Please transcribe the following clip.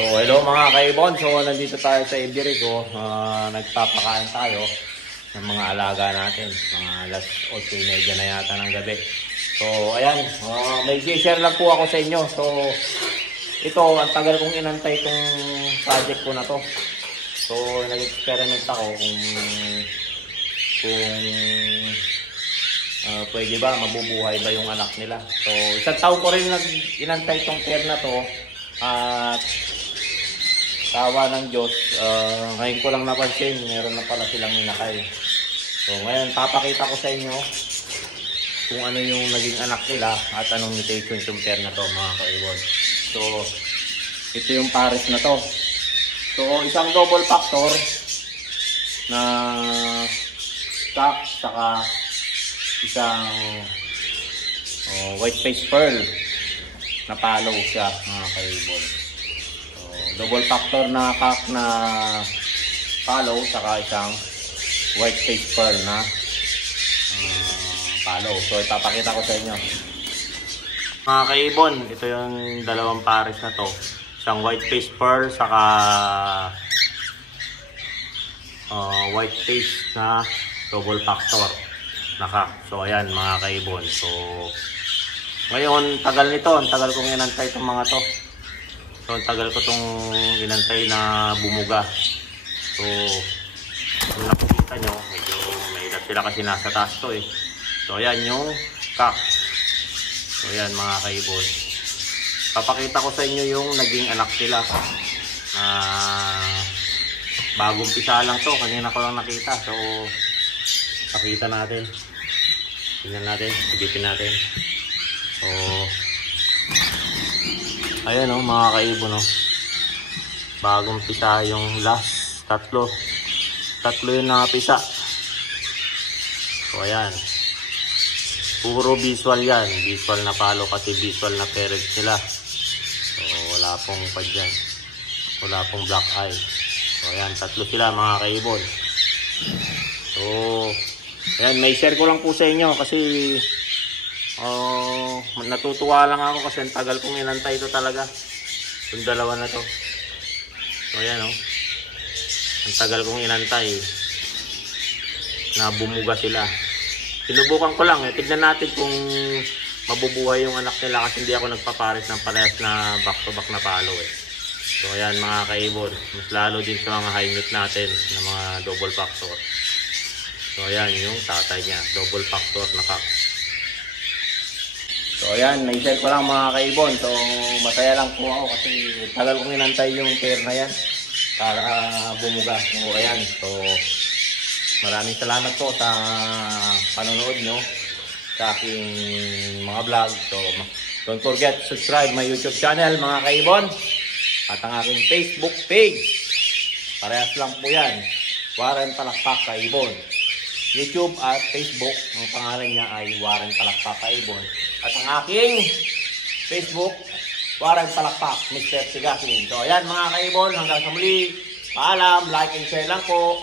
So hello mga kaibon, so nandito tayo sa Ibirico, nagpapakain tayo ng mga alaga natin, mga alas 8:30 na yata ng gabi. So ayan, may share lang po ako sa inyo. So ito, ang tagal kong inantay itong project ko na to. So nag-experiment ako kung pwede ba, mabubuhay ba yung anak nila. So isang taon ko rin inantay itong pair na to. At tawa ng Diyos, ngayon ko lang napansin, meron na pala silang minakay. So ngayon, papakita ko sa inyo kung ano yung naging anak nila at anong mutation yung pair na to mga kaibon. So ito yung pares na to. So isang double factor na cock, saka isang white face pearl na palo siya mga kaibon. So, double factor na cock na palo, saka isang white face pearl na palo. So ipapakita ko sa inyo mga kaibon. Ito yung dalawang pares na to, isang white face pearl saka white face na double factor na cock. So ayan mga kaibon. So ngayon, tagal nito. Ang tagal kong inantay itong mga to. So, ang tagal ko itong inantay na bumuga. So, kung nakikita nyo, medyo may ilat sila kasi nasa taas to eh. So, ayan yung cock. So, ayan mga kaibon. Papakita ko sa inyo yung naging anak nila. Bagong pisa lang to. Kanina ko lang nakita. So, pakita natin. Tingnan natin. Sigipin natin. So, ayan mga kaibon bagong pisa yung last tatlo yung nakapisa. So ayan, puro visual yan, visual na palo kasi visual na parent sila. So wala pong pa dyan, wala pong black eye. So ayan, tatlo sila mga kaibon. So ayan, may share ko lang po sa inyo kasi natutuwa lang ako kasi ang tagal kong inantay ito talaga, yung dalawa na to. So ayan ang tagal kong inantay na bumuga sila. Sinubukan ko lang tignan natin kung mabubuhay yung anak nila kasi hindi ako nagpapares ng parehas na back to back na palo eh. So ayan mga kaibon, mas lalo din sa mga high meat natin na mga double factor. So ayan yung tatay niya, double factor na cock. So ayan, na-share ko lang mga kaibon. So masaya lang po ako kasi tagal kong inantay yung pair na yan para bumuga. So ayan, so maraming salamat po sa panonood nyo sa aking mga vlog. So don't forget to subscribe my YouTube channel mga kaibon at ang aking Facebook page. Parehas lang po yan, Warren Palakpak Kaibon. YouTube at Facebook, ang pangalan niya ay Warren Palakpak Kaibon. At ang aking Facebook, Warren Palakpak, Mr. Sigasin. So ayan mga kaibon, hanggang sa muli. Paalam, like and share lang po.